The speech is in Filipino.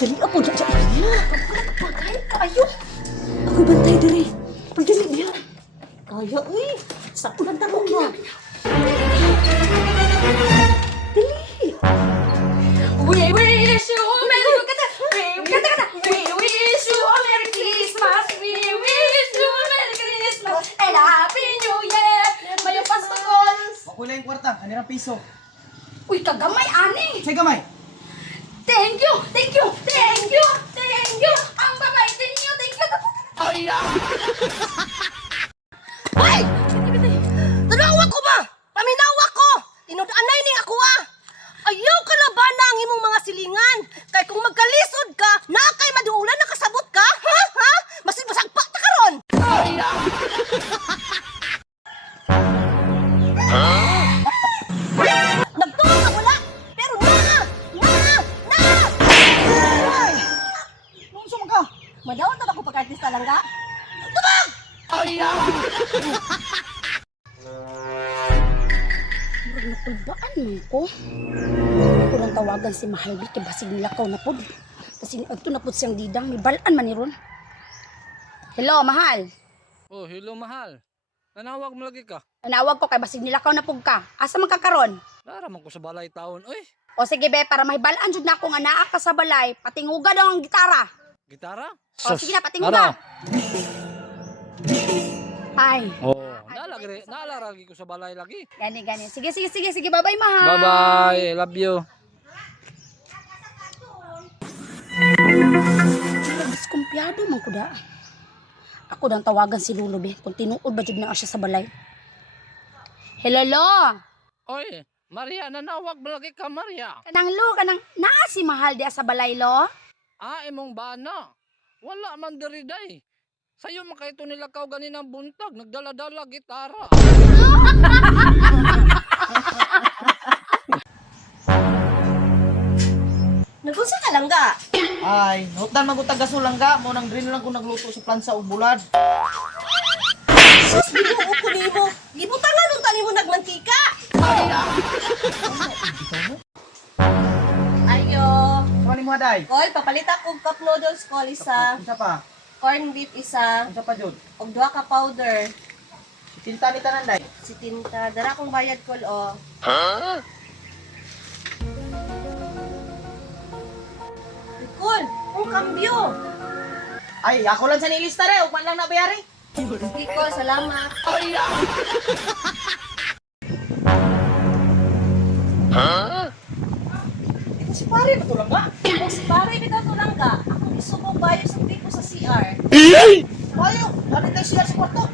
Dali ako na dyan. Pagay kayo. Ako bantay dali. Pagdali niya. Kaya, uy. Sa ulan tanong na. Dali. We wish you a Merry We wish you a Merry Christmas. We wish you a Merry Christmas and a Happy New Year. Mayo Pastol. Makulay yung kwarta, anirang piso. Uy, kagamay ani. Say gamay. Thank you. Ang babay ninyo. Thank you. Ay! Tanawa ko ba? Paminawa ko! Tinudanay ning ako ah! Ayaw ka na ba na ang imong mga silingan? Kay kung magkalisod ka, na kay maduulan na kasabot ka? Ha? Ha? Masin masagpa ta karon! Nagtuo ka wala! Pero Ay! Nung sumag ka? Madawat na ako pagka-artista lang ka? Murag natulbaan man ko. Ako lang tawagan si Mahalbi kay basig nilakaw na pod. Kasi adto na pod siyang didang ni balaan man ni ron. Hello, Mahal. Oh, hello mahal. Nanawag mo lagi ka. Nanawag ko kay basig nilakaw na pug ka. Asa man ka karon? Naraman ko sa balay taon. Uy, O sige be, para mahibalaan jud na ako nga naa ka sa balay, patinguga daw ang gitara. gitara? O sige na, patinguga. Ay, Oh, nalaragi ko sa balay lagi. gani. Sige, bye-bye, Mahal. Bye-bye. Love you. Diskumpiyado man ko da. Ako dang tawagan si Lulo be, kung tinuod ba jud na siya sa balay. Hello, Lo. Oy, Maria, nanawag mo lagi ka, Maria. Kanang naa si Mahal diya sa balay, Lo. Ah, imong bana. Wala man diri day. Sayo makaito nila kaw ganinang buntag, nagdala-dala gitara. Nagkunsa ka lang ka? Ay, nutan magutag gasulang ka. Mo nang drain lang ko nagluto sa plansa o bulad. Sus, binuo ko nimo. Gibutangan nung tani mo nagmantika. Ayo. Sumali mo haday. Kol, papalita kong cup noodles, kol, isa. Unsa pa? Corn beef, isa. Unsa pa jud? Og duha ka powder. Tinta ni tanan day. Si tinta. Dara kong bayad, kol, oh. Kol, kung kambyo. Ay, ako lang sa nilista re, ug man lang nabayari. Sige, kol, salamat. Ito si pare ba lang ba? Kung si pare, bitaw to lang ka. Ako isubog bayo sa tipo sa CR. Ayo, ano tayo siya sa kwarto?